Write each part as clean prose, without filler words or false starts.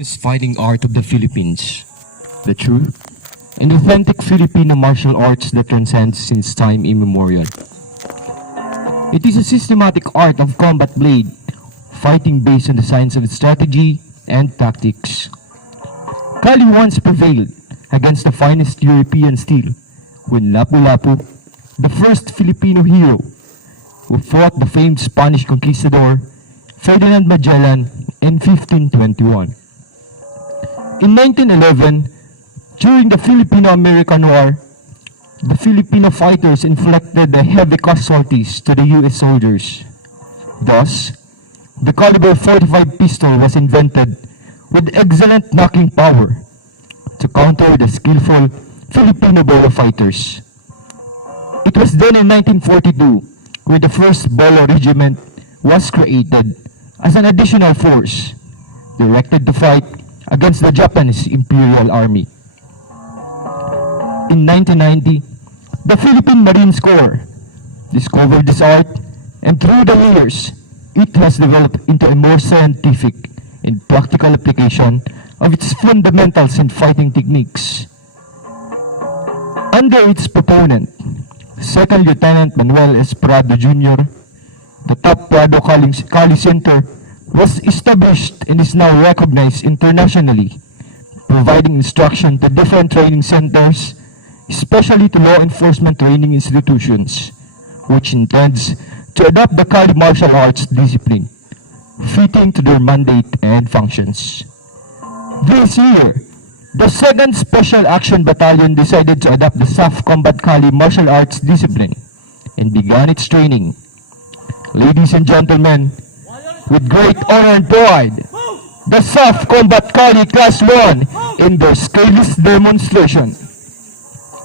is fighting art of the Philippines, the true and authentic Filipino martial arts that transcends since time immemorial. It is a systematic art of combat blade, fighting based on the science of strategy and tactics. Kali once prevailed against the finest European steel when Lapu-Lapu, the first Filipino hero who fought the famed Spanish conquistador Ferdinand Magellan in 1521. In 1911, during the Filipino-American War, the Filipino fighters inflicted the heavy casualties to the U.S. soldiers. Thus, the caliber 45 pistol was invented with excellent knocking power to counter the skillful Filipino bolo fighters. It was then in 1942 where the first bolo regiment was created as an additional force directed to fight against the Japanese Imperial Army. In 1990, the Philippine Marine Corps discovered this art, and through the years, it has developed into a more scientific and practical application of its fundamentals and fighting techniques. Under its proponent, Second Lieutenant Manuel S. Prado Jr., the top Prado Kali Center was established and is now recognized internationally, providing instruction to different training centers, especially to law enforcement training institutions, which intends to adopt the Kali martial arts discipline, fitting to their mandate and functions. This year, the 2nd Special Action Battalion decided to adopt the SAF Combat Kali martial arts discipline and began its training. Ladies and gentlemen, with great honor and pride, the SAF Combat Kali Class 1 in their scaleless demonstration.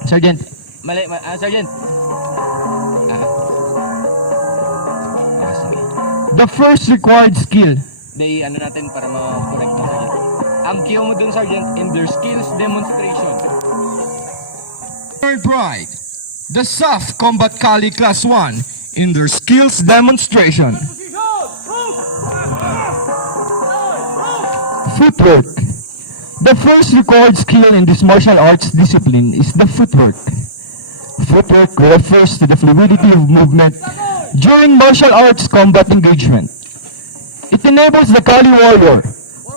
Sergeant, Sergeant. The first required skill. Ano natin para ma-correct na, Sergeant. Ang cue mo dun, Sergeant, in their skills demonstration. Third pride, the SAF Combat Kali Class 1 in their skills demonstration. Footwork. The first required skill in this martial arts discipline is the footwork. Footwork refers to the fluidity of movement during martial arts combat engagement. It enables the Kali warrior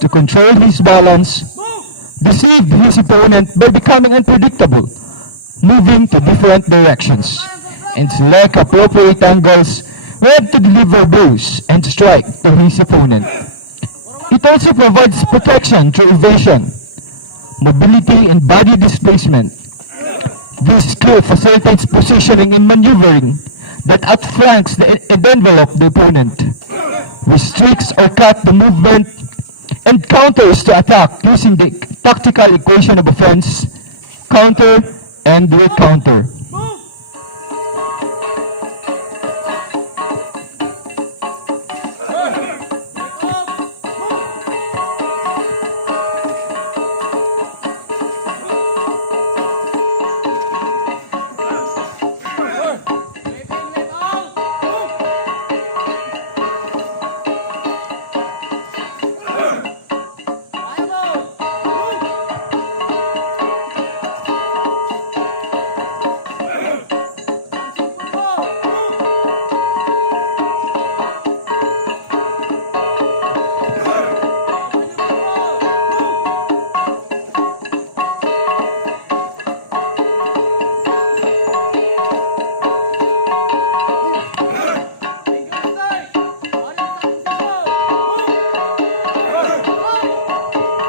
to control his balance, deceive his opponent by becoming unpredictable, moving to different directions, and select appropriate angles when to deliver blows and strike to his opponent. It also provides protection through evasion, mobility, and body displacement. This skill facilitates positioning and maneuvering that outflanks and envelope the opponent, restricts or cut the movement, and counters to attack using the tactical equation of offense, counter, and recounter.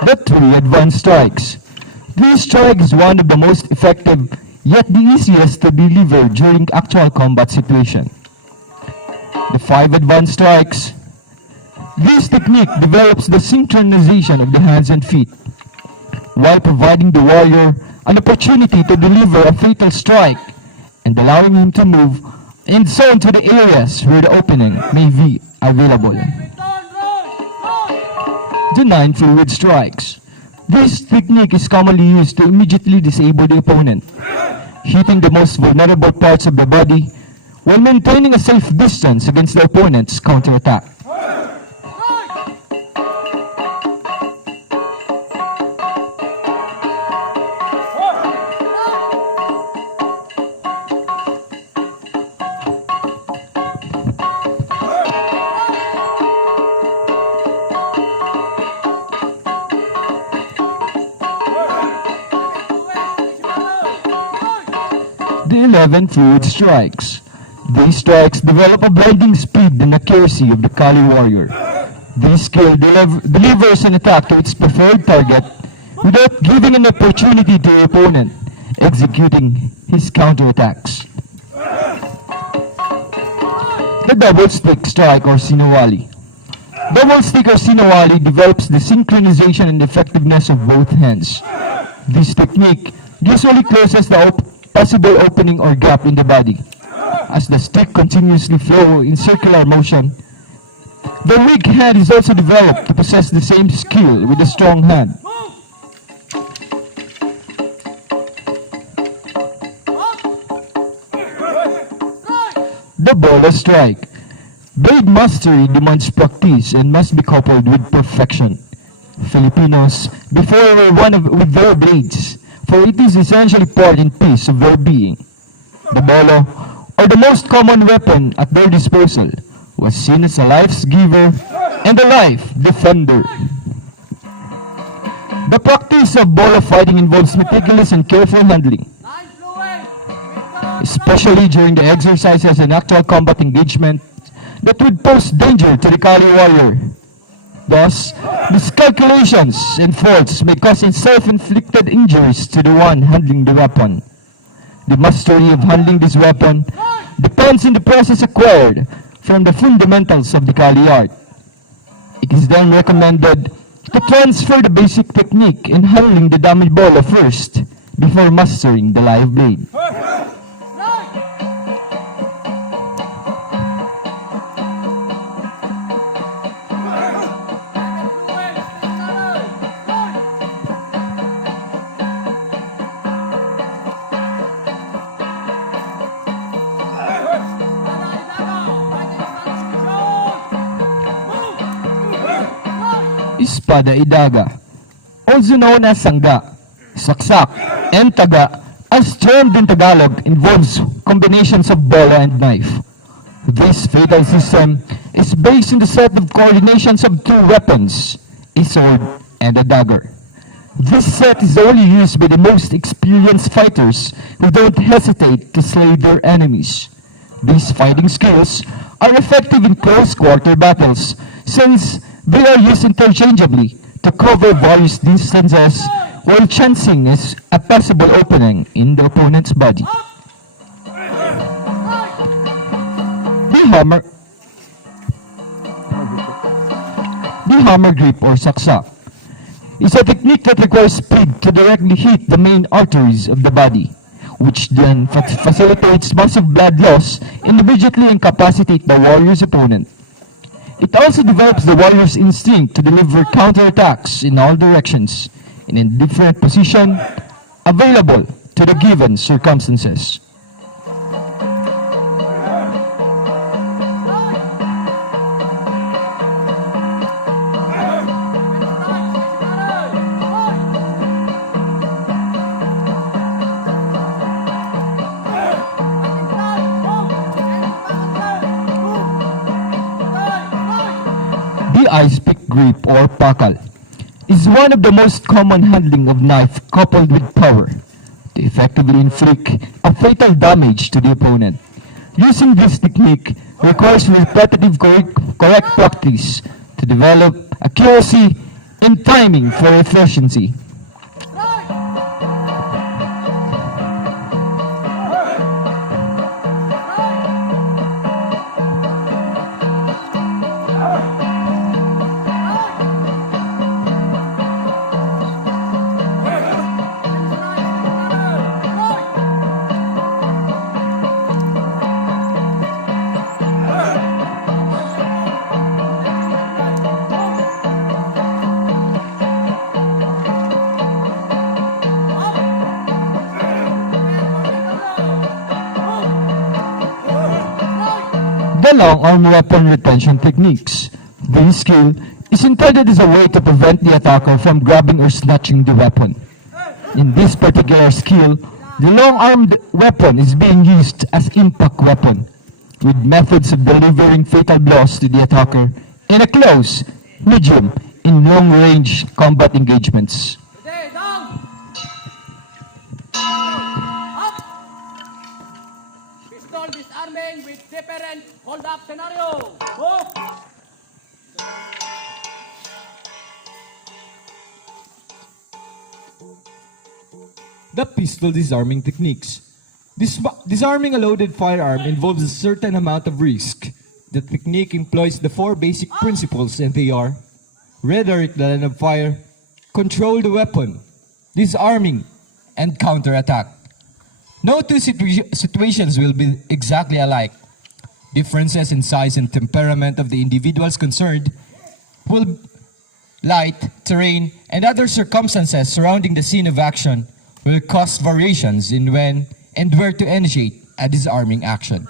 The 3 advanced strikes. This strike is one of the most effective, yet the easiest to deliver during actual combat situation. The 5 advanced strikes. This technique develops the synchronization of the hands and feet, while providing the warrior an opportunity to deliver a fatal strike and allowing him to move and zone to the areas where the opening may be available. The 9 fluid strikes. This technique is commonly used to immediately disable the opponent, hitting the most vulnerable parts of the body while maintaining a safe distance against the opponent's counterattack. the 11 fluid strikes. These strikes develop a blinding speed and accuracy of the Kali warrior. This skill delivers an attack to its preferred target without giving an opportunity to the opponent, executing his counterattacks. The double stick strike or sinawali. Double stick or sinawali develops the synchronization and effectiveness of both hands. This technique usually closes the possible opening or gap in the body. As the stick continuously flows in circular motion, the weak hand is also developed to possess the same skill with the strong hand. The bola strike. Blade mastery demands practice and must be coupled with perfection. Filipinos before were with their blades, for it is essentially part and piece of their being. The bolo, or the most common weapon at their disposal, was seen as a life's giver and a life defender. The practice of bolo fighting involves meticulous and careful handling, especially during the exercises and actual combat engagement that would pose danger to the Kali warrior. Thus, miscalculations and faults may cause self-inflicted injuries to the one handling the weapon. The mastery of handling this weapon depends on the process acquired from the fundamentals of the Kali art. It is then recommended to transfer the basic technique in handling the damage bola first before mastering the live blade. Espada idaga, also known as sangga, saksak, and taga, as termed in Tagalog, involves combinations of bola and knife. This fatal system is based on the set of coordinations of two weapons, a sword and a dagger. This set is only used by the most experienced fighters who don't hesitate to slay their enemies. These fighting skills are effective in close quarter battles since they are used interchangeably to cover various distances while chancing a possible opening in the opponent's body. The hammer grip or saksak is a technique that requires speed to directly hit the main arteries of the body, which then facilitates massive blood loss and immediately incapacitate the warrior's opponent. It also develops the warrior's instinct to deliver counterattacks in all directions and in different position available to the given circumstances. The ice pick grip or pakal is one of the most common handling of knife coupled with power to effectively inflict a fatal damage to the opponent. Using this technique requires repetitive correct practice to develop accuracy and timing for efficiency. The long arm weapon retention techniques. This skill is intended as a way to prevent the attacker from grabbing or snatching the weapon. In this particular skill, the long-armed weapon is being used as impact weapon, with methods of delivering fatal blows to the attacker in a close, medium, and long-range combat engagements. prepare and hold up scenario. Move. The pistol disarming techniques. Disarming a loaded firearm involves a certain amount of risk. The technique employs the four basic principles, and they are: redirect the line of fire, control the weapon, disarming, and counterattack. No two situations will be exactly alike. Differences in size and temperament of the individuals concerned will light, terrain, and other circumstances surrounding the scene of action will cause variations in when and where to initiate a disarming action.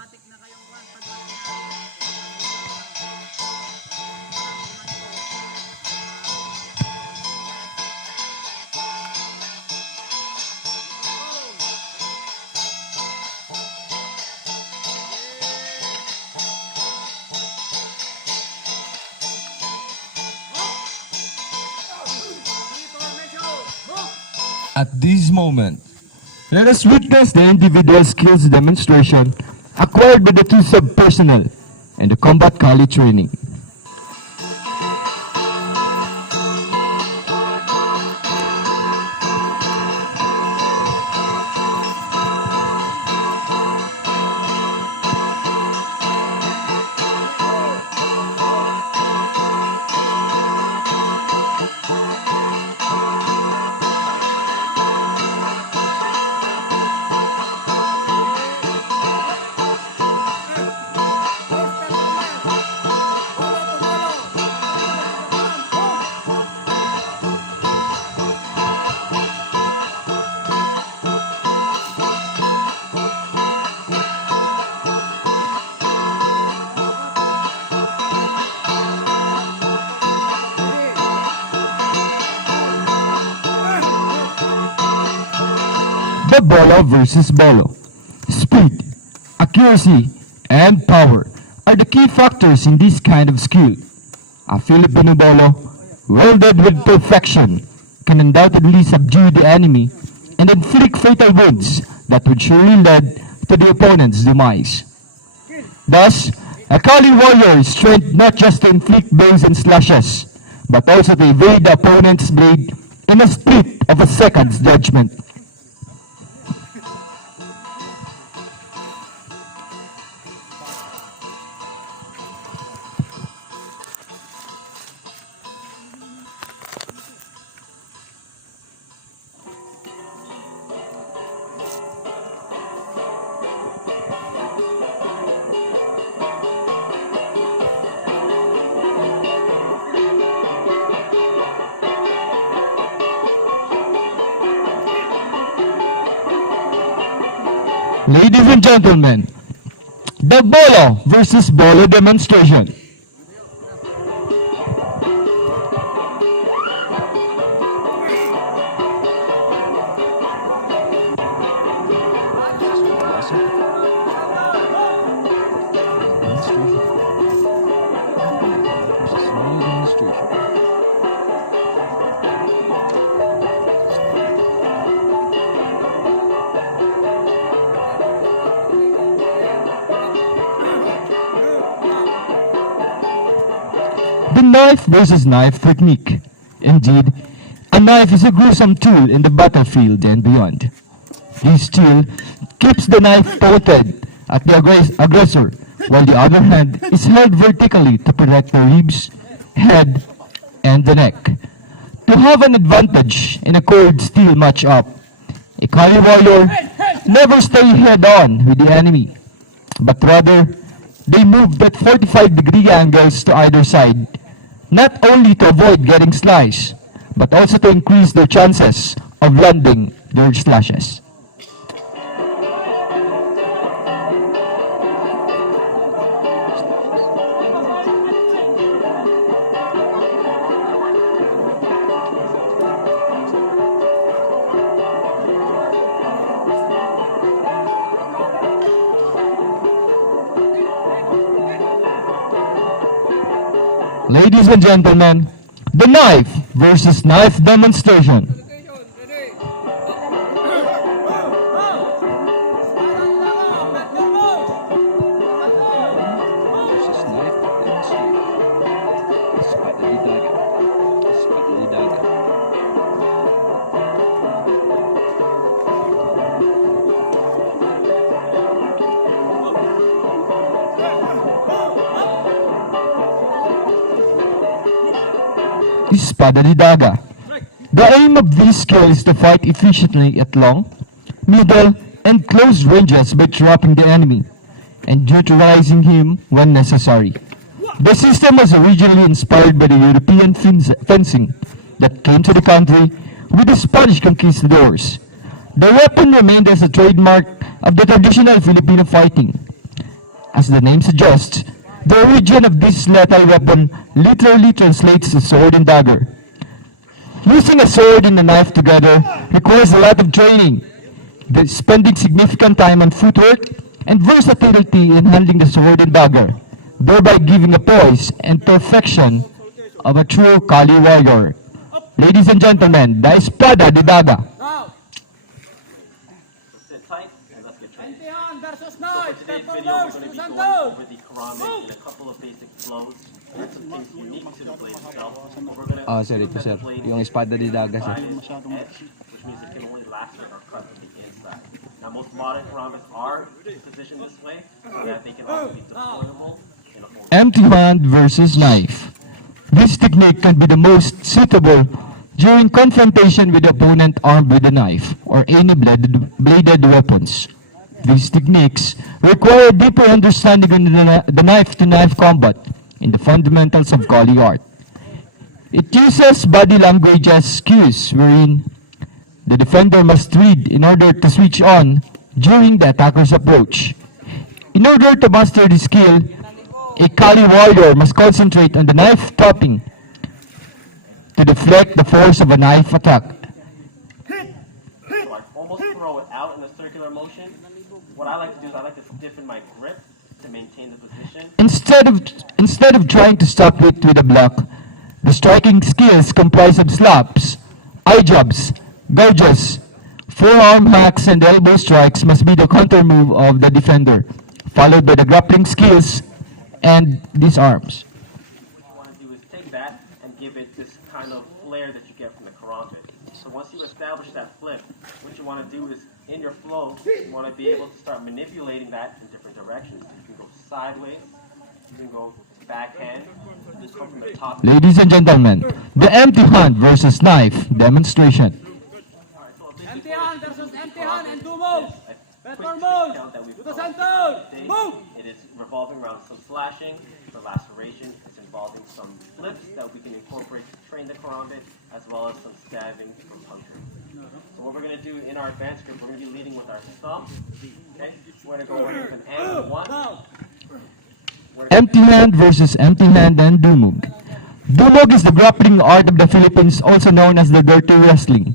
At this moment, Let us witness the individual skills demonstration acquired by the two sub-personnel and the combat college training. The Bolo versus Bolo. Speed, accuracy, and power are the key factors in this kind of skill. A Filipino Bolo, welded with perfection, can undoubtedly subdue the enemy and inflict fatal wounds that would surely lead to the opponent's demise. Thus, a Kali warrior is trained not just to inflict blows and slashes, but also to evade the opponent's blade in a split of a second's judgment. Ladies and gentlemen, the Bolo versus Bolo demonstration. The knife versus knife technique. Indeed, a knife is a gruesome tool in the battlefield and beyond. This tool keeps the knife pointed at the aggressor, while the other hand is held vertically to protect the ribs, head, and the neck. To have an advantage in a cold steel match-up, a Kali warrior never stay head-on with the enemy, but rather they move at 45-degree angles to either side, not only to avoid getting sliced, but also to increase their chances of landing their slashes. Ladies and gentlemen, the knife versus knife demonstration. Espada de Daga. The aim of this skill is to fight efficiently at long, middle, and close ranges by trapping the enemy and neutralizing him when necessary. The system was originally inspired by the European fencing that came to the country with the Spanish conquistadors. The weapon remained as a trademark of the traditional Filipino fighting. As the name suggests, the origin of this lethal weapon literally translates to sword and dagger. Using a sword and a knife together requires a lot of training, spending significant time on footwork and versatility in handling the sword and dagger, thereby giving a poise and perfection of a true Kali warrior. Ladies and gentlemen, the Espada de Daga. Now, Sit tight and let's get trained. Antihan versus For Knight. today's Step video, we're forward, going to be Susan going Toad. over the karame in a couple of basic flows. There's some things unique to the blade itself. We're going to Sir, ito sir. Yung Espada de Daga sir. edge, which means it can only lacerate or cut from the inside. Now, most modern karames are positioned this way, so that they can also be deployable in a full Empty hand versus knife. This technique can be the most suitable during confrontation with the opponent armed with a knife or any bladed weapons. These techniques require a deeper understanding of the knife-to-knife combat in the fundamentals of Kali art. It uses body language as cues wherein the defender must read in order to switch on during the attacker's approach. In order to master this skill, a Kali warrior must concentrate on the knife tapping to deflect the force of a knife attack. So I almost throw it out in a circular motion. What I like to do is I like to stiffen my grip to maintain the position. Instead of trying to stop it with a block, the striking skills comprise of slaps, eye jabs, gouges, forearm hacks, and elbow strikes must be the counter move of the defender, followed by the grappling skills and disarms. What you want to do is take that and give it this kind of flair that you get from the karambit. So once you establish that flip, what you want to do is in your flow, you want to be able to start manipulating that in different directions. You can go sideways, you can go backhand, you can come from the top. Ladies and gentlemen, the empty hand versus knife demonstration. Alright, so a basic Antihan versus Antihan and two moves. quick Better trick moves. count that we've To the gone center. today. Move. It is revolving around some slashing for laceration. It's involving some flips that we can incorporate to train the karambit, as well as some stabbing for puncturing. So what we're going to do in our advanced grip, we're going to be leading with our thumb. Okay? We're going to go with an angle of 1. Now, Empty hand versus empty hand and dumug. Dumug is the grappling art of the Philippines, also known as the dirty wrestling.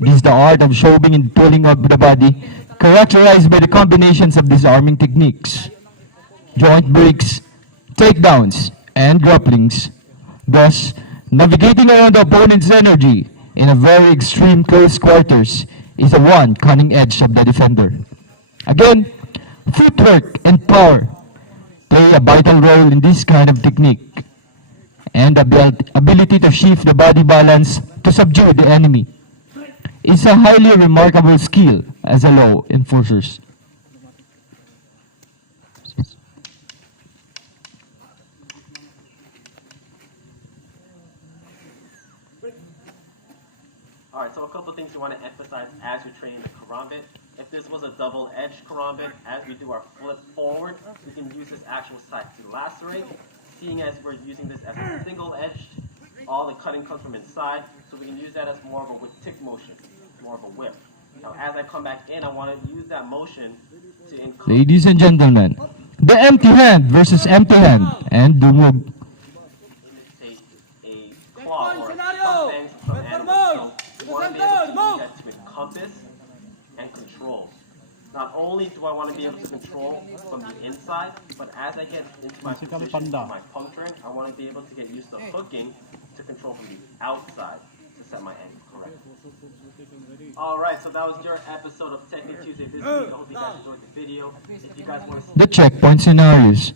It is the art of shoving and pulling of the body, characterized by the combinations of disarming techniques, joint breaks, takedowns, and grapplings. Thus, navigating around the opponent's energy in a very extreme close quarters is the one cunning edge of the defender. Again, footwork and power play a vital role in this kind of technique, and the ability to shift the body balance to subdue the enemy is a highly remarkable skill as a law enforcers. Alright, so a couple things you want to emphasize as you're training the karambit. If this was a double-edged karambit, as we do our flip forward, we can use this actual side to lacerate. Seeing as we're using this as a single-edged, all the cutting comes from inside, so we can use that as more of a tick motion, more of a whip. Now, as I come back in, I want to use that motion to include. Ladies and gentlemen, the empty hand versus empty hand and dumug. Imitate a claw Checkpoint or scenario. something from Better animals. move. So To we the want to be center. able to use Move. that to encompass and control. Not only do I want to be able to control from the inside, but as I get into my position for my puncturing, I want to be able to get used to hooking to control from the outside to set my angle correct. Alright, so that was your episode of Technique Tuesday this week. I hope you guys enjoyed the video. If you guys want to see The checkpoint scenarios.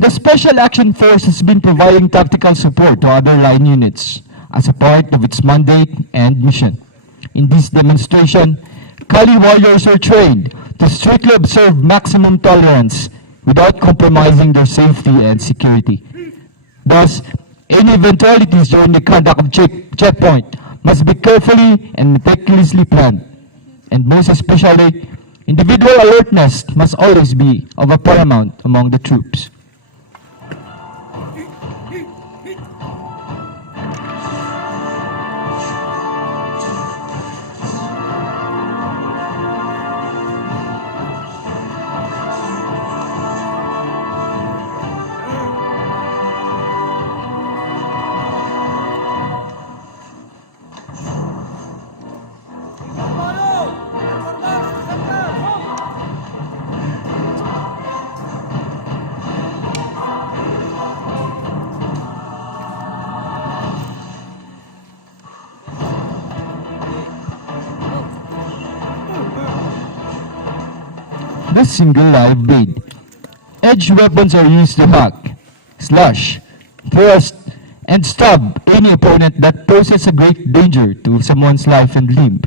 The Special Action Force has been providing tactical support to other line units as a part of its mandate and mission. In this demonstration, Kali warriors are trained to strictly observe maximum tolerance without compromising their safety and security. Thus, Any eventualities during the conduct of checkpoint must be carefully and meticulously planned. And most especially, individual alertness must always be of a paramount among the troops. The single live blade. Edged weapons are used to hack, slash, thrust, and stab any opponent that poses a great danger to someone's life and limb.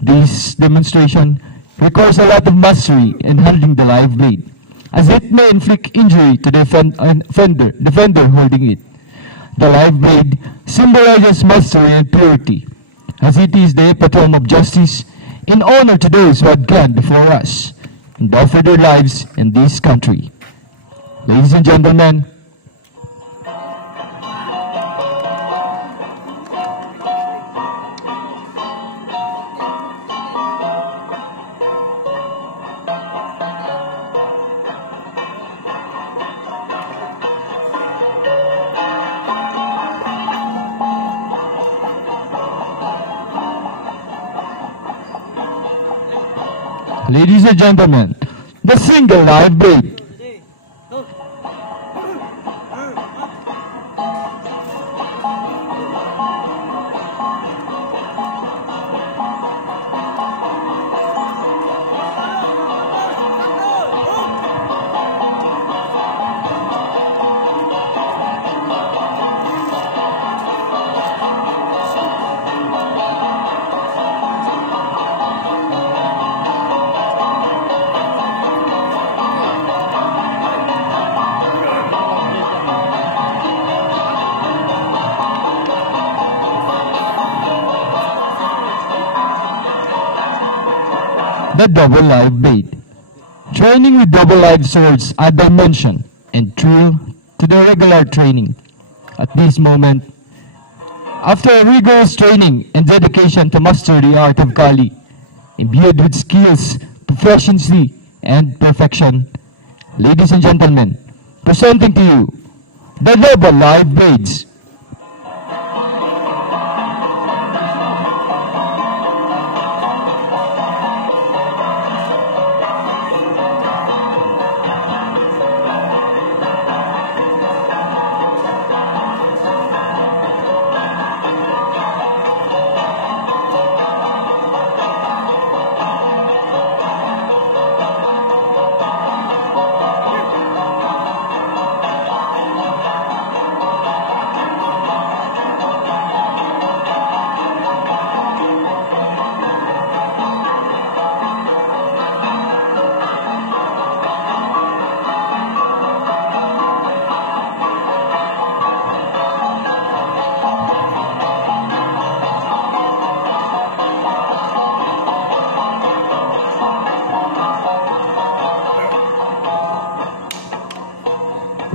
This demonstration requires a lot of mastery in handling the live blade, as it may inflict injury to the defender holding it. The live blade symbolizes mastery and purity, as it is the epitome of justice in honor to those who had gone before us and offered their lives in this country. Ladies and gentlemen, ladies and gentlemen, the single live blade. The double live blade. Training with double live swords add dimension and thrill to the regular training. At this moment, after a rigorous training and dedication to master the art of Kali, imbued with skills, proficiency, and perfection, ladies and gentlemen, presenting to you the double live blades.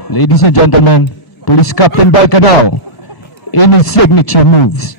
Ladies and gentlemen, Police Captain Balcadao in his signature moves.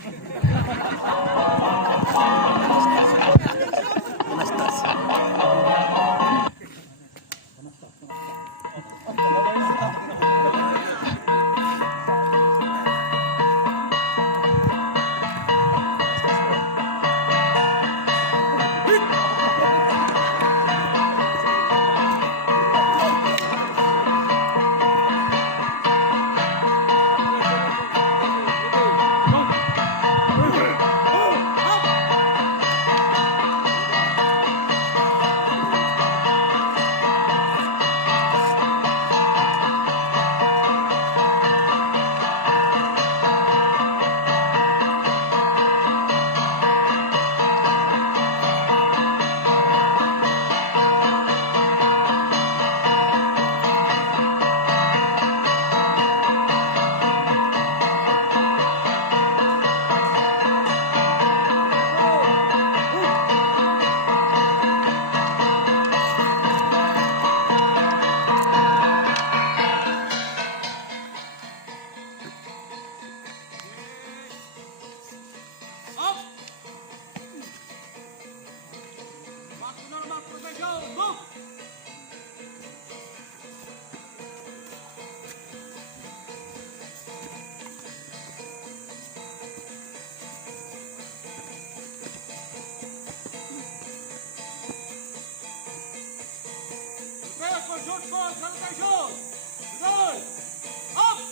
Salutation, move! Prepare for short call, salutation! Roll! Up!